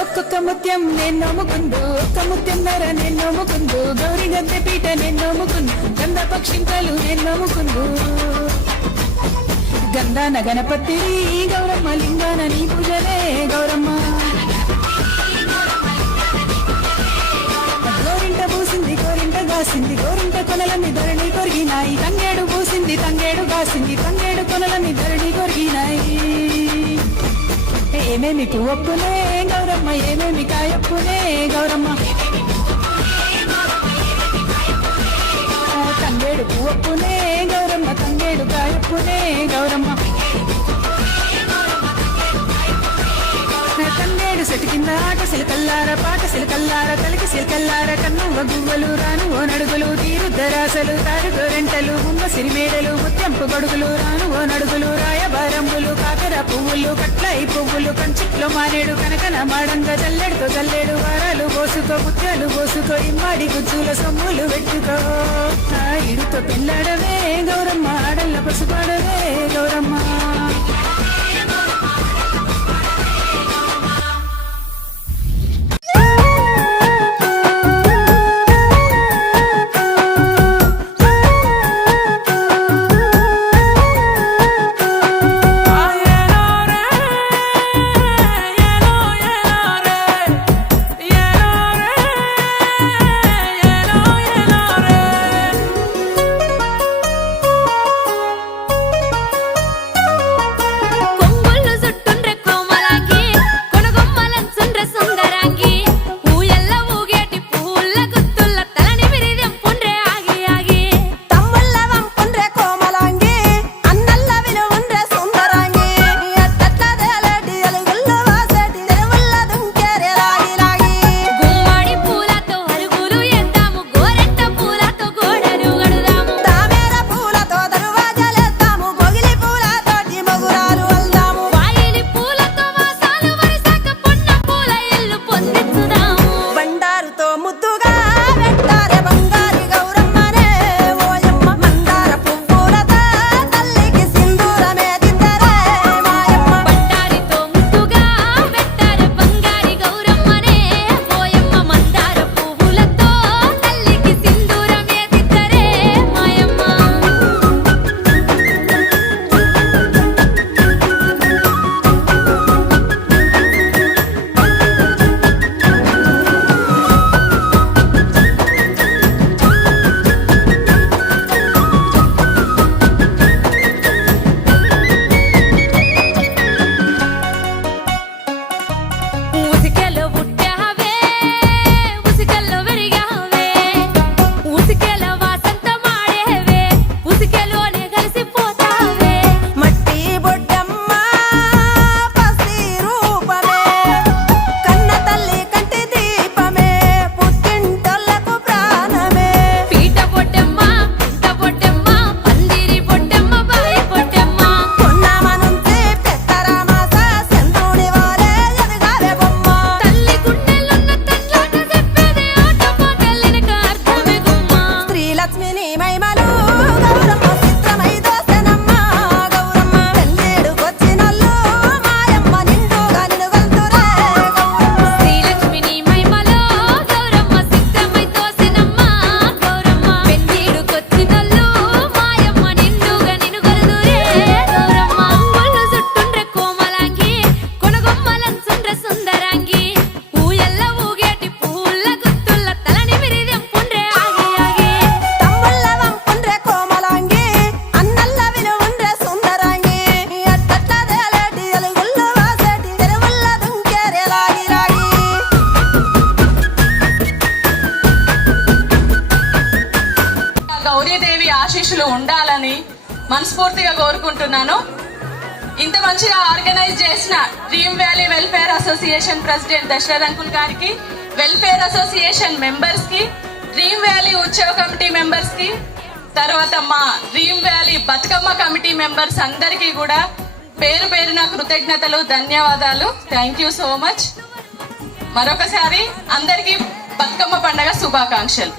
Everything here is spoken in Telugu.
ఒక్కొక్క ముత్యం నేను నమ్ముకుందు, ఒక్క ముత్యం నర నేను నమ్ముకుందు, గౌరీ గద్దె పీట నేను నమ్ముకుందు, గంధ పక్షింతలు నేను నమ్ముకుందు. గంధాన గణపతి గౌరమ్మ, లింగాన నీ పూజలే గౌరమ్మ. గోరింట పూసింది గోరింట గాసింది, గోరింట కొనలన్నీ ధరణి కొరిగినాయి. తంగేడు పూసింది తంగేడు గాసింది, తంగేడు కొనలన్నీ ధరణి కొరిగినాయి. ఏమేమి పువ్వప్పునే గౌరమ్మ, ఏమేమి కాయప్పునే గౌరమ్మ. తంగేడు పువ్వప్పునే గౌరమ్మ, తంగేడు కాయప్పునే గౌరమ్మ. తంగేడు సెటు కింద ఆట సిలకల్లార, పాట సిలకల్లార, కలికి సిలకల్లార, కన్నువ గువ్వలు రాను ఓ నడుగులు, తీరుద్దరాసలు తారు గోరెంటలు, గుమ్మ సిరిమేడలు, ముత్యంపు గొడుగులు రాను ఓ నడుగులు, రాయబారంబులు, కాకర పువ్వులు, కట్లయి పువ్వులు, కంచిట్లో మానేడు, కనకన మాడంగా జల్లెడుతో జల్లెడు, వారాలు పోసుకో ముత్యాలు పోసుకో, ఇమ్మాడి గుజ్జుల సొమ్ములు పెట్టుకో. ఇడుతో పిల్లాడవే గౌరమ్మ, ఆడల్ల పసుపాడవే గౌరమ్మ. ఆశీస్సులు ఉండాలని మనస్ఫూర్తిగా కోరుకుంటున్నాను. ఇంత మంచిగా ఆర్గనైజ్ చేసిన dream valley welfare association president Dashrath uncle గారికి, వెల్ఫేర్ అసోసియేషన్ మెంబర్స్ కి, డ్రీమ్ వ్యాలీ ఉత్సవ కమిటీ మెంబర్స్ కి, తర్వాత మా dream valley Bathukamma committee members అందరికీ కూడా పేరు పేరున కృతజ్ఞతలు, ధన్యవాదాలు. Thank you so much. మరొకసారి అందరికీ బతుకమ్మ పండుగ శుభాకాంక్షలు.